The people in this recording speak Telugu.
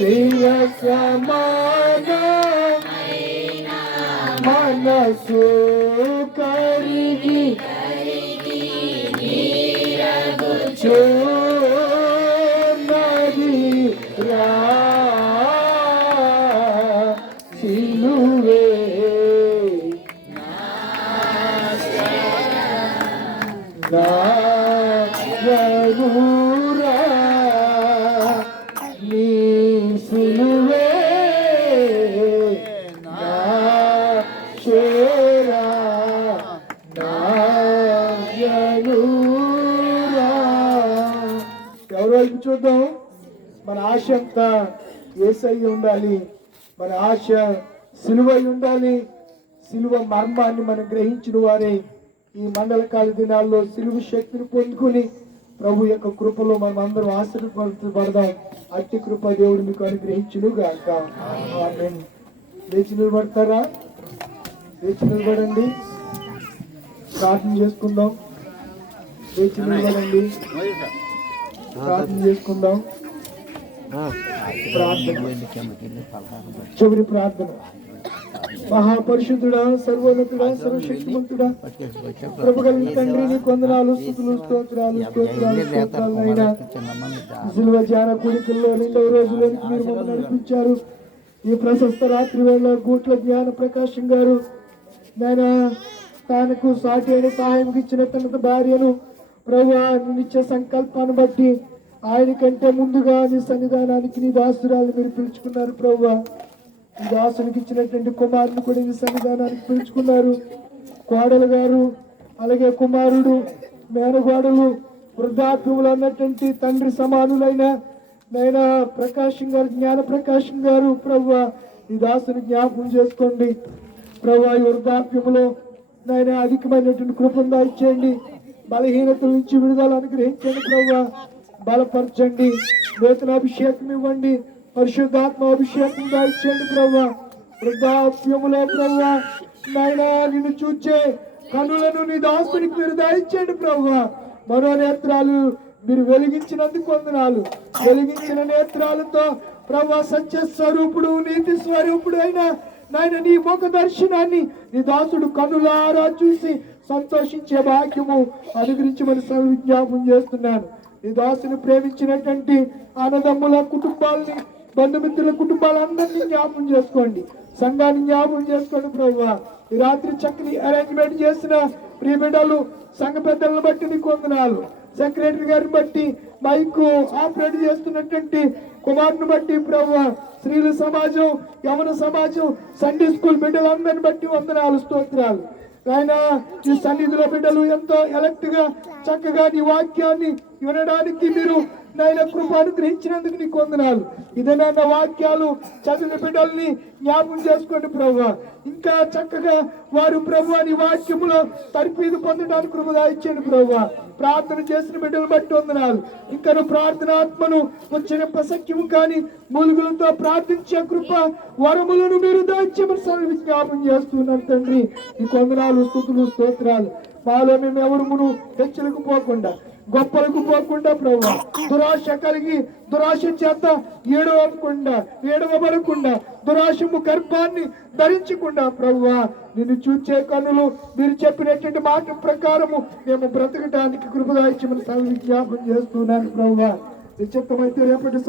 ప్రియ సమాన మనసు కరిగి చూన్నది రా సిలువే నాయనురా నీ సిలువే నా చేరా నాయనురా. ఎవరు వైపు చూద్దాం? మన ఆశ అంతా యేసయ్య ఉండాలి, మన ఆశ సిలువై ఉండాలి. సిలువ మర్మాన్ని మనం గ్రహించిన వారే ఈ మండలకాల దినాల్లో సిలువ శక్తిని పొందుకుని ప్రభు యొక్క కృపలో మనం అందరం ఆశీర్వదించబడదాం. అట్టి కృప దేవుడు మీకు అనుగ్రహించును గాక. ఆమేన్. లేచి నిలబడతారా? లేచి నిలబడండి, ప్రార్థన చేసుకుందాం. లేచి నిలబడండి, ప్రార్థన చేసుకుందాం. చివరి ప్రార్థన. మహాపరిశుద్ధుడా, సర్వోన్నతుడా, సర్వశక్తిమంతుడా, కృపగలిగిన తండ్రి, నీకు వందనాలు, స్తుతులు, స్తోత్రాలు అయినా సిలువ ధ్యాన కూడికల్లో 2వ రోజులోనికి మీరు మమ్మల్ని నడిపించారు. ఈ ప్రశస్త రాత్రి వేళ గూట్ల జ్ఞాన ప్రకాశం గారు నేను తనకు సాటి అయిన సహాయం ఇచ్చిన తన భార్యను ప్రభువా నిత్య సంకల్పాన్ని బట్టి ఆయన కంటే ముందుగా నీ సన్నిధానానికి నీ దాసురాలు మీరు పిలుచుకున్నారు. ప్రభువా ఈ దాసునికి ఇచ్చినటువంటి కుమారుని కూడా నీ సన్నిధానానికి పిలుచుకున్నారు. కోడలు గారు అలాగే కుమారుడు మేనగోడలు వృద్ధాప్యములు అన్నటువంటి తండ్రి సమానులైన నైనా ప్రకాశం గారు, జ్ఞాన ప్రకాశం గారు ప్రభువా ఈ దాసుని జ్ఞాపకం చేసుకోండి. ప్రభువా ఈ వృద్ధాప్యములో నైనా అధికమైనటువంటి కృపను దాయిచేయండి. బలహీనతల నుంచి విడుదల అనుగ్రహించండి. ప్రభువా బలపరచండి, నూతన అభిషేకం ఇవ్వండి, పరిశుద్ధాత్మ అభిషేకం దాయిచేయండి. ప్రభువా వృద్ధాప్యములో ప్రభువా నాయనా నిన్ను చూచే కనులను నీ దాసునికి మీరు దాయిచేయండి. ప్రభువా మరో నేత్రాలు మీరు వెలిగించినందుకు వందనాలు. వెలిగించిన నేత్రాలతో ప్రభువా సత్య స్వరూపుడు, నీతి స్వరూపుడు అయిన నాయన నీ ముఖ దర్శనాన్ని నీ దాసుడు కనులారా చూసి సంతోషించే భాగ్యము అనుగ్రహించమని విజ్ఞాపం చేస్తున్నాను. నీ దాసుని ప్రేమించినటువంటి అన్నదమ్ముల కుటుంబాలని, బంధుమిత్రుల కుటుంబాలందరినీ జ్ఞాపం చేసుకోండి, సంఘాన్ని జ్ఞాపం చేసుకోండి. ప్రభువా ఈ రాత్రి చక్కని అరేంజ్మెంట్ చేసిన ప్రియ బిడ్డలు, సంఘ పెద్దలను బట్టి నీకు వందనాలు. సెక్రటరీ గారిని బట్టి, మైకు ఆపరేట్ చేస్తున్నటువంటి కుమారుని బట్టి ప్రభువా, స్త్రీల సమాజం, యవన సమాజం, సండే స్కూల్ బిడ్డలందరిని బట్టి వందనాలు, స్తోత్రాలు. ఆయన ఈ సన్నిధిలో బిడ్డలు ఎంతో ఎలక్ట్ గా చక్కగా నీ వాక్యాన్ని వినడానికి మీరు నాయన కృప అనుగ్రహించినందుకు నీకు వందనాలు. ఇదేనా వాక్యాలు చదివిన బిడ్డల్ని జ్ఞాపకం చేసుకోండి ప్రభువా. ఇంకా చక్కగా వారు ప్రభువా నీ వాక్యములో తర్ఫీదు పొందడానికి కృప దాయిచ్చేయండి ప్రభువా. ప్రార్థన చేసిన బిడ్డలు బట్టి వందనాలు. ఇంకా నువ్వు ప్రార్థనాత్మను వచ్చిన ప్రసక్యము కానీ మూలుగులతో ప్రార్థించే కృప వరములను మీరు దాయిచ్చేమని విజ్ఞాపం చేస్తున్నాను తండ్రి. నీకు వందనాలు, స్తుతులు, స్తోత్రాలు. మాలో మేము ఎవరు హెచ్చలకు పోకుండా, గొప్పలకు పోకుండా ప్రభువా, దురాశ కలిగి దురాశ చేత ఏడవబడకుండా దురాశము గర్భాన్ని ధరించకుండా ప్రభువా నిన్ను చూచే కన్నులు మీరు చెప్పినటువంటి మాట ప్రకారము మేము బ్రతకడానికి కృప దాయిచ్చమని విజ్ఞాపం చేస్తున్నాను ప్రభువా. నిశ్చితమైతే రేపటి